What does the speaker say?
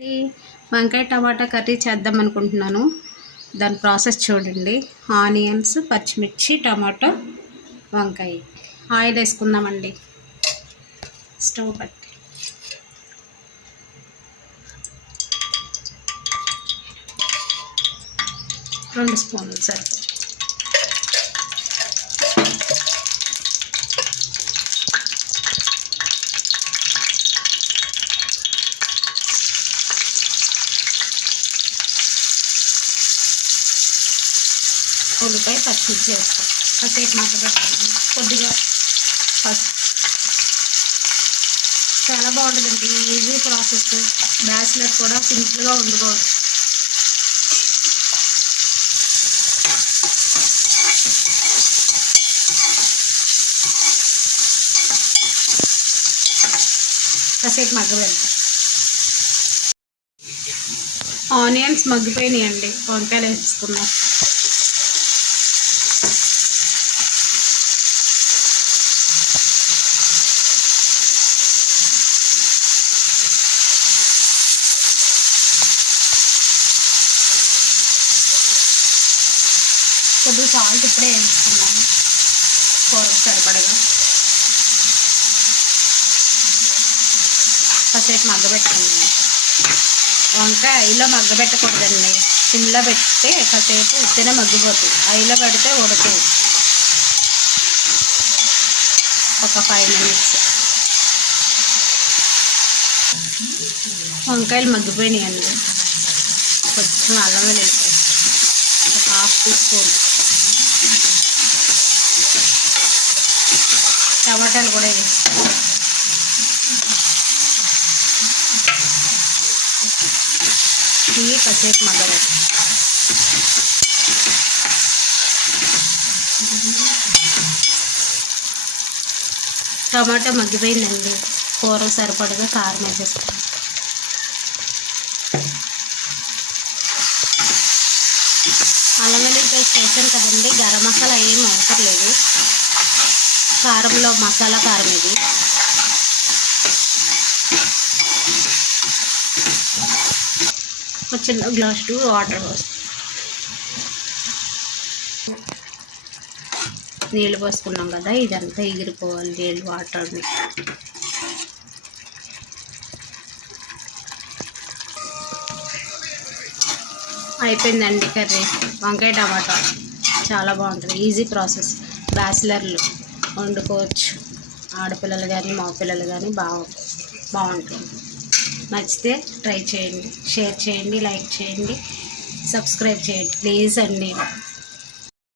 ఈ వంకాయ టమాటా కర్రీ చేద్దాం అనుకుంటున్నాను. దాని ప్రాసెస్ చూడండి. ఆనియన్స్, పచ్చిమిర్చి, టమాటో, వంకాయ. ఆయిల్ వేసుకుందామండి. స్టవ్ పట్టి 2 స్పూన్లు సరిపోతుంది. ఉల్లిపాయ, పచ్చిమిర్చి వేస్తాం. కాసేపు మగ్గబెట్టాలి. కొద్దిగా పసుపు. చాలా బాగుంటుందండి. Easy process. బ్యాచిలర్ కూడా సింపుల్గా వండుకోవచ్చు. కాసేపు మగ్గబెడతాం. ఆనియన్స్ మగ్గిపోయినాయండి. వంకాయలు వేసుకున్నాం. కొద్దిగా సాల్ట్ ఇప్పుడే వేసుకున్నాము. కూరకు సరిపడగా కాసేపు మగ్గబెట్టుకున్నాము. వంకాయ ఐలో మగ్గబెట్టకూడదండి. సిమ్లో పెడితే కాసేపు ఉత్తనే మగ్గిపోతుంది. ఐలో పెడితే ఉడకదు. ఒక 5 మినిట్స్. వంకాయలు మగ్గిపోయినాయండి. కొంచెం అల్లం వెల్లుల్లి ఒక 1/2 టీ స్పూన్. టమాటాలు కూడా వేస్తాం. ఇవి కాసేపు మగ్గబెట్టాలి. టమాటా మగ్గిపోయిందండి. కూర సరిపడగా కారం వేసేస్తాం. అల్లం వెల్లుల్లి పేస్ట్ వేసాను కదండి. గరం మసాలా ఏం అవసరం లేదు. కారంలో మసాలా కారం ఇది. ఒక చిన్న గ్లాసు వాటర్ పోస్తాం. నీళ్ళు పోసుకున్నాం కదా, ఇదంతా ఎగిరిపోవాలి. నీళ్ళు వాటర్ని అయిపోయిందండి కర్రీ. వంకాయ టమాటా చాలా బాగుంటుంది. Easy process. బ్యాచిలర్లు వండుకోవచ్చు. ఆడపిల్లలు కానీ మగపిల్లలు కానీ బాగుంటుంది. నచ్చితే ట్రై చేయండి, షేర్ చేయండి, లైక్ చేయండి, సబ్స్క్రైబ్ చేయండి ప్లీజ్ అండి.